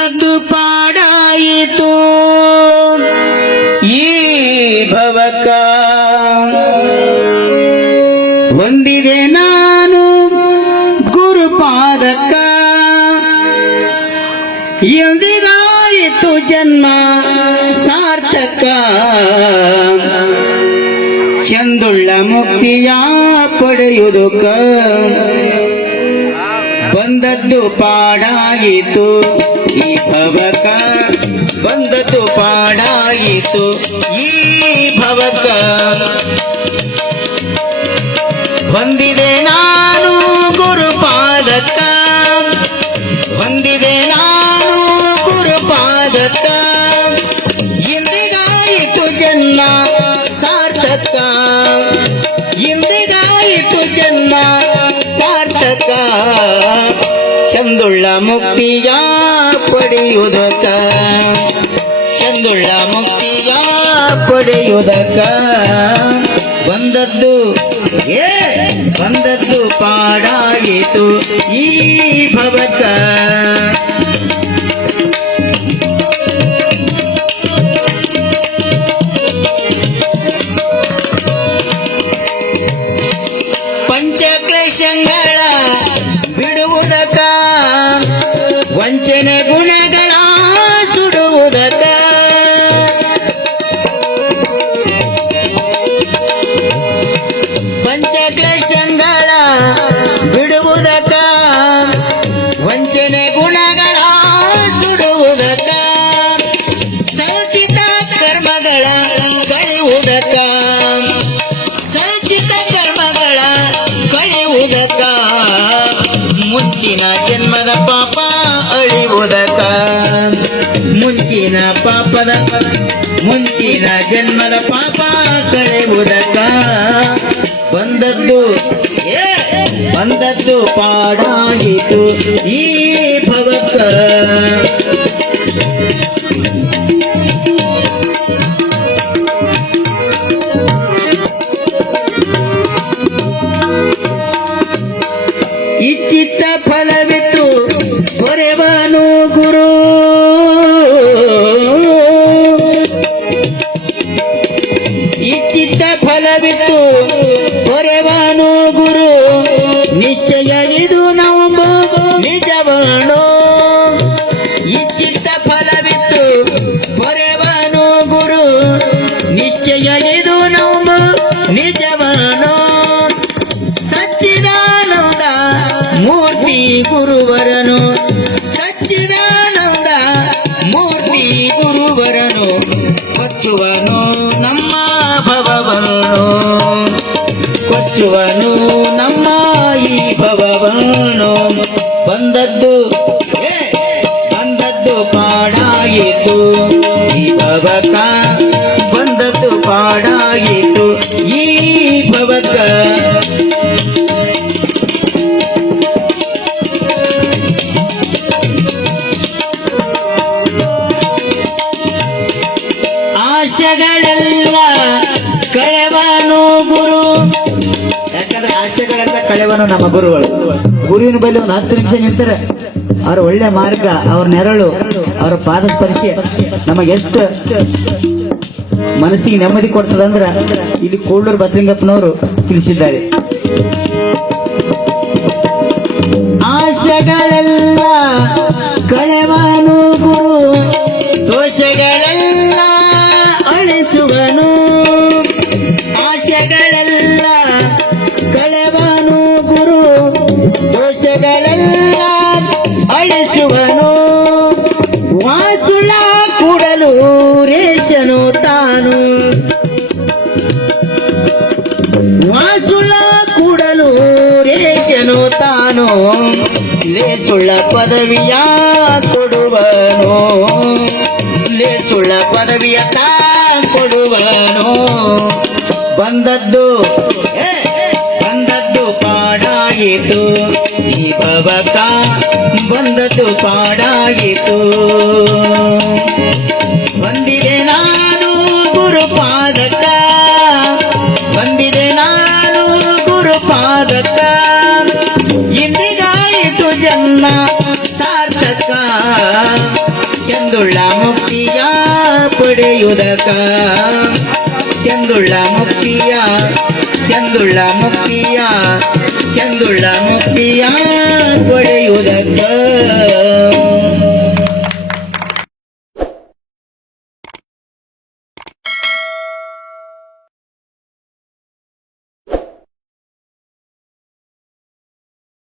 ಬಂದದ್ದು ಪಾಡಾಯಿತು ಈ ಭವಕ ಹೊಂದಿದೆ ನಾನು ಗುರುಪಾದಕ ಎಂದಿಗಾಯಿತು ಜನ್ಮ ಸಾರ್ಥಕ ಚಂದುಳ್ಳ ಮುಕ್ತಿಯ ಪಡೆಯುವುದಕ್ಕ ಬಂದದ್ದು ಪಾಡಾಯಿತು ಈ ಭವಕ ಬಂದದ್ದು ಪಾಡಾಯಿತು ಈ ಭವಕ ಹೊಂದಿದೆ ನಾನು ಗುರುಪಾದಕ ಹೊಂದಿದೆ ನಾನು ಗುರುಪಾದಕ ಎಂದಿಗಾಯಿತು ಜನ್ಮ ಸಾರ್ಥಕ ಎಂದಿಗಾಯಿತು ಜನ್ಮ ಸಾರ್ಥಕ ಚಂದುಳ್ಳ ಮುಕ್ತಿಯ ಪಡೆಯುವುದಕ್ಕ ಚಂದುಳ್ಳ ಮುಕ್ತಿಯ ಪಡೆಯುವುದಕ್ಕ ಬಂದದ್ದು ಬಂದದ್ದು ಪಾಡಾಯಿತು ಈ ಭವಕ ಪಂಚಕ್ಲೇಶಗಳ ಬಿಡುವುದಕ್ಕ ವಂಚನೆ ಗುಣಗಳ ಸುಡುವುದಕ್ಕ ಪಂಚಕ್ಲೇಶಗಳ ಬಿಡುವುದಕ್ಕ ವಂಚನೆ ಗುಣಗಳ ಸುಡುವುದಕ್ಕ ಸಂಚಿತ ಕರ್ಮಗಳ ಕಳೆಯುವುದಕ್ಕ ಸಂಚಿತ ಕರ್ಮಗಳ ಕಳೆಯುವುದಕ್ಕ ಮುಂಚಿನ ಜನ್ಮದ ಪಾಪ ಅಳಿಯುವುದಕ್ಕ ಮುಂಚಿನ ಪಾಪದ ಮುಂಚಿನ ಜನ್ಮದ ಪಾಪ ಕಳೆಯುವುದಕ್ಕ ಬಂದದ್ದು ಬಂದದ್ದು ಪಾಡಾಯಿತು ಈ ಭವಕ ಇಚ್ಛಿತ ಫಲವಿತ್ತು ಹೊರೆವನು ಗುರು ಇಚ್ಛಿತ ಫಲವಿತ್ತು ಹೊರೆವನು ಗುರು ನಿಶ್ಚಯ ಇದು ನಾವು ನಿಜವಣೋ ಇಚ್ಛಿತ ಫಲವಿತ್ತು ಹೊರೆವನು ಗುರು ನಿಶ್ಚಯ ಇದು ನಾವು ನಿಜವಣೋ ಸಚ್ಚಿದಾನಂದ ಮೂರ್ತಿ ಗುರುವರನು ಸಚ್ಚಿದಾನಂದ ಮೂರ್ತಿ ಗುರುವರನು ಕೊಚ್ಚುವನು ನಮ್ಮ ಭವವನ್ನು ಕೊಚ್ಚುವನು ನಮ್ಮ ಈ ಭವವನ್ನು ಬಂದದ್ದು ಬಂದದ್ದು ಪಾಡಾಯಿತು ಈ ಭವಕ ಬಂದದ್ದು ಪಾಡಾಯಿತು ಈ ಭವಕ ಆಶೆಗಳೆಲ್ಲ ಕಳೆವನು ಗುರು ಯಾಕಂದ್ರೆ ಆಶೆಗಳೆಲ್ಲ ಕಳೆವನು ನಮ್ಮ ಗುರುಗಳು ಗುರುವಿನ ಬಳಿ ಒಂದು 10 ನಿಮಿಷ ನಿಂತರೆ ಅವ್ರ ಒಳ್ಳೆ ಮಾರ್ಗ ಅವ್ರ ನೆರಳು ಅವರ ಪಾದ ಸ್ಪರ್ಶ ನಮಗೆ ಎಷ್ಟು ಮನಸ್ಸಿಗೆ ನೆಮ್ಮದಿ ಕೊಡ್ತದಂದ್ರ ಇಲ್ಲಿ ಕೂಡ್ಲೂರು ಬಸಲಿಂಗಪ್ಪನವರು ತಿಳಿಸಿದ್ದಾರೆ. ಆಶೆಗಳೆಲ್ಲ ಕಳೆವನು ಗುರು ದೋಷಗಳೆಲ್ಲ ಅಳಿಸುವನು ಆಶೆಗಳೆಲ್ಲ ಕಳೆವನು ಗುರು ದೋಷಗಳೆಲ್ಲ ಅಳಿಸುವನು ವಾಸುಳ ಕೂಡಲು ರೇಷನು ತಾನು ವಾಸುಳ ಕೂಡಲು ರೇಷನು ತಾನು ಲೇಸುಳ್ಳ ಪದವಿಯ ಕೊಡುವನು ಲೇಸುಳ್ಳ ಪದವಿಯ ಕೊಡುವನು ಬಂದದ್ದು ಬಂದದ್ದು ಪಾಡಾಯಿತು ಈ ಭವಕ ಬಂದದ್ದು ಪಾಡಾಯಿತು ಬಂದಿದೆ ನಾನು ಗುರುಪಾದಕ ಬಂದಿದೆ ನಾನು ಗುರುಪಾದಕ ಇಂದಿಗಾಯಿತು ಜನ್ಮ ಸಾರ್ಥಕ ಚಂದುಳ್ಳ ಮುಕ್ತಿಯ ಪಡೆಯುವುದಕ ಚಂದುಳ್ಳ ಮುಕ್ತಿಯ ಚಂದುಳ್ಳ ಮುಕ್ತಿಯ ಚಂದುಳ್ಳ ಮುಕ್ತಿಯ ಪಡೆಯುವುದಕ